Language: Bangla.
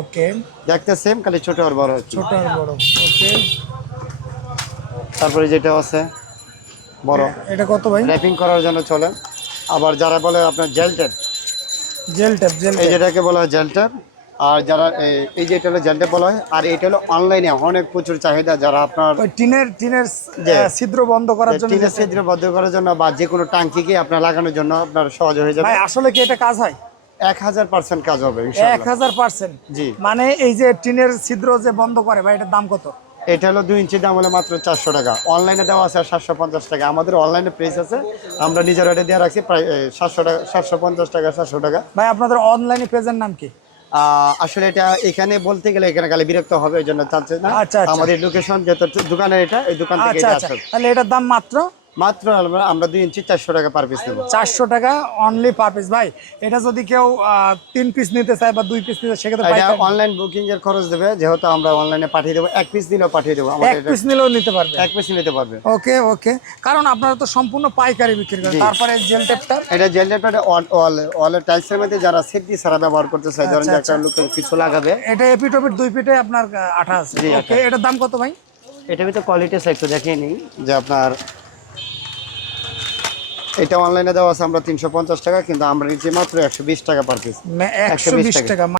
ওকে। দেখতে সেম, খালি ছোট আর বড় হচ্ছে। ছোট আর বড়। ওকে। তারপরে যেটা আছে বড়, এটা কত ভাই? র্যাপিং করার জন্য চলে। আবার যারা বলে আপনার জেল টেপ, জেল ট্যাপ, জেল এই ট্যাপ। যেটাকে বলা হয় জেল টেপ। আর যারা এই যে এটা হলো জেল টেপ বলা হয়, আর এটা হলো অনলাইনে অনেক প্রচুর চাহিদা, যারা আপনার ওই টিনের যে ছিদ্র বন্ধ করার জন্য টিনের যেটা। ছিদ্র বদ্ধ করার জন্য বা যে কোনো টাঙ্কিকে আপনার লাগানোর জন্য আপনার সহজ হয়ে যাবে। ভাই আসলে কি এটা কাজ হয়? 1000% কাজ হবে এক ইনশাআল্লাহ। হাজার পার্সেন্ট জি। মানে এই যে টিনের ছিদ্র যে বন্ধ করে ভাই, এটার দাম কত? এটা হলো 2 ইঞ্চি, দাম হলো মাত্র 400 টাকা। অনলাইনে দেওয়া আছে 750 টাকা। আমাদের অনলাইনে প্রাইস আছে, আমরা নিজের রেটে দিয়ে রাখছি প্রায় 700 টাকা, 750 টাকা, 700 টাকা। ভাই আপনাদের অনলাইনে পেজের নাম কি? আসলে এটা এখানে বলতে গেলে এখানে খালি বিরক্ত হবে, ওই জন্য চাচ্ছে না। আচ্ছা, আচ্ছা। আমাদের লোকেশন যেহেতু দোকানের, এটা এই দোকান থেকে আচ্ছা, এটা আচ্ছা। আসবে। তাহলে এটার দাম মাত্র মাত্র আমরা 2 ইঞ্চি 400 টাকা পার পিস নেব। 400 টাকা অনলি পার পিস। ভাই এটা যদি কেউ 3 পিস নিতে চায় বা 2 পিস নিতে, সেক্ষেত্রে এটা পাইকারি অনলাইন বুকিং এর খরচ দেবে, যেহেতু আমরা অনলাইনে পাঠিয়ে দেবো। এক পিস দিলেও পাঠিয়ে দেবো আমাদের, এক এটা পিস নিলেও নিতে পারবে। এক পিস নিতে পারবে। ওকে, ওকে। কারণ আপনারা তো সম্পূর্ণ পাইকারি বিক্রি করেন। জি। তারপরে জেল টেপটা। এটা জেল টেপটা ওয়ালের টাইলসের মধ্যে যারা সেফটি ছাড়া ব্যবহার করতে চায়, ধরেন আচ্ছা, যে আচ্ছা। একটা লোকের কিছু লাগাবে। এটা এপিটোপিট 2 পিঠে আপনার আঠা আছে। জি, ওকে, আঠা। এটার দাম কত ভাই? এটা ভিতরে কোয়ালিটি একটু দেখিয়ে নিই যে আপনার, এটা অনলাইনে দেওয়া আছে আমরা 350 টাকা, কিন্তু আমরা নিচ্ছি মাত্র 120 টাকা পার পিস। 120 টাকা।